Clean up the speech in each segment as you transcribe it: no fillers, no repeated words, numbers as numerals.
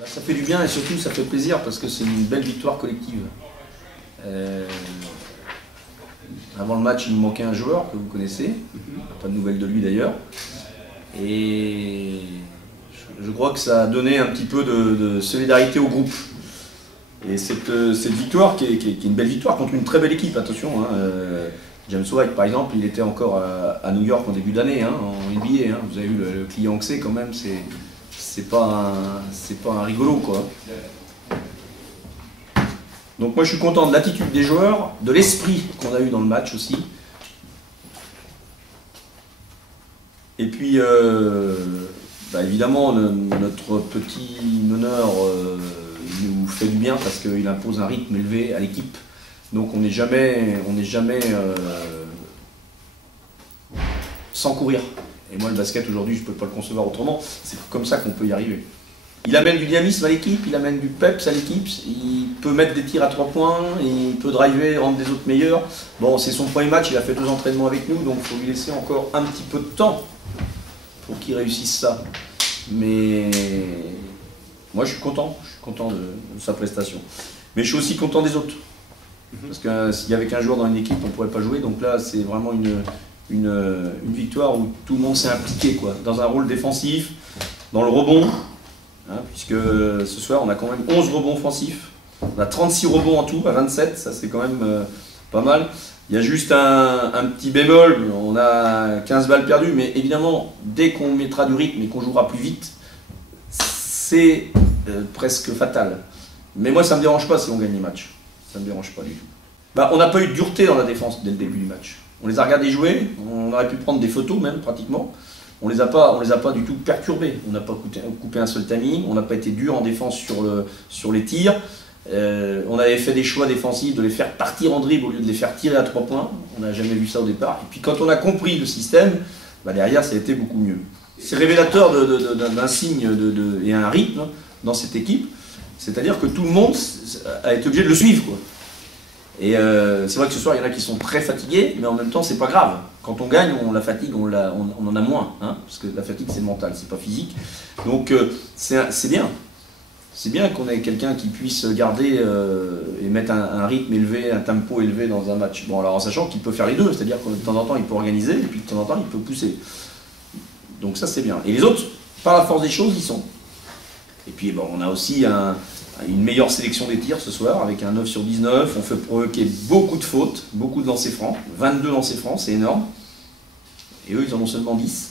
Ça fait du bien et surtout ça fait plaisir parce que c'est une belle victoire collective. Avant le match, il nous manquait un joueur que vous connaissez, pas de nouvelles de lui d'ailleurs. Et je crois que ça a donné un petit peu de solidarité au groupe. Et cette victoire qui est une belle victoire contre une très belle équipe, attention. James White par exemple, il était encore à New York en début d'année, en NBA. Vous avez vu le client que c'est quand même, c'est pas un rigolo quoi. Donc moi je suis content de l'attitude des joueurs, de l'esprit qu'on a eu dans le match aussi. Et puis évidemment notre petit meneur nous fait du bien parce qu'il impose un rythme élevé à l'équipe. Donc on n'est jamais sans courir. Et moi le basket aujourd'hui je ne peux pas le concevoir autrement, c'est comme ça qu'on peut y arriver. Il amène du dynamisme à l'équipe, il amène du peps à l'équipe, il peut mettre des tirs à 3 points, il peut driver, rendre des autres meilleurs. Bon, c'est son premier match, il a fait 2 entraînements avec nous, donc il faut lui laisser encore un petit peu de temps pour qu'il réussisse ça. Mais moi je suis content de sa prestation. Mais je suis aussi content des autres. Parce que s'il y avait qu'un joueur dans une équipe, on ne pourrait pas jouer, donc là c'est vraiment une victoire où tout le monde s'est impliqué, quoi, dans un rôle défensif, dans le rebond. Puisque ce soir on a quand même 11 rebonds offensifs, on a 36 rebonds en tout à 27, ça c'est quand même pas mal. Il y a juste un petit bémol, on a 15 balles perdues, mais évidemment dès qu'on mettra du rythme et qu'on jouera plus vite, c'est presque fatal. Mais moi ça ne me dérange pas si on gagne les matchs, ça ne me dérange pas du tout. On n'a pas eu de dureté dans la défense dès le début du match. On les a regardés jouer, on aurait pu prendre des photos même pratiquement. On les a pas du tout perturbés, on n'a pas coupé un seul timing, on n'a pas été dur en défense sur les tirs. On avait fait des choix défensifs de les faire partir en dribble au lieu de les faire tirer à 3 points. On n'a jamais vu ça au départ. Et puis quand on a compris le système, derrière ça a été beaucoup mieux. C'est révélateur d'un signe et un rythme dans cette équipe. C'est-à-dire que tout le monde a été obligé de le suivre, quoi. Et c'est vrai que ce soir, il y en a qui sont très fatigués, mais en même temps, c'est pas grave. Quand on gagne, la fatigue, on en a moins. Parce que la fatigue, c'est mental, c'est pas physique. Donc, c'est bien. C'est bien qu'on ait quelqu'un qui puisse garder et mettre un rythme élevé, un tempo élevé dans un match. Bon, alors en sachant qu'il peut faire les deux, c'est-à-dire que de temps en temps, il peut organiser, et puis de temps en temps, il peut pousser. Donc ça, c'est bien. Et les autres, par la force des choses, ils sont. Et puis, on a aussi une meilleure sélection des tirs ce soir, avec un 9 sur 19, on fait provoquer beaucoup de fautes, beaucoup de lancers francs, 22 lancers francs, c'est énorme, et eux ils en ont seulement 10.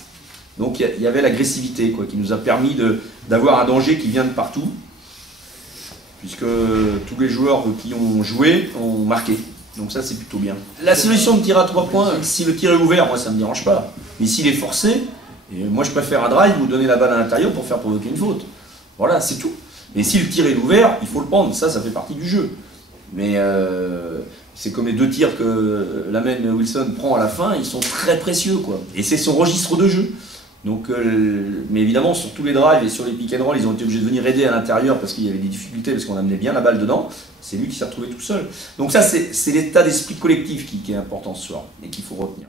Donc il y avait l'agressivité qui nous a permis d'avoir un danger qui vient de partout, puisque tous les joueurs qui ont joué ont marqué, donc ça c'est plutôt bien. La solution de tir à 3 points, si le tir est ouvert, moi ça ne me dérange pas, mais s'il est forcé, moi je préfère un drive ou donner la balle à l'intérieur pour faire provoquer une faute. Voilà, c'est tout. Mais si le tir est ouvert, il faut le prendre, ça fait partie du jeu. Mais c'est comme les 2 tirs que Lamenne Wilson prend à la fin, ils sont très précieux, quoi. Et c'est son registre de jeu. Donc, mais évidemment, sur tous les drives et sur les pick and roll, ils ont été obligés de venir aider à l'intérieur parce qu'il y avait des difficultés, parce qu'on amenait bien la balle dedans. C'est lui qui s'est retrouvé tout seul. Donc ça, c'est l'état d'esprit collectif qui est important ce soir et qu'il faut retenir.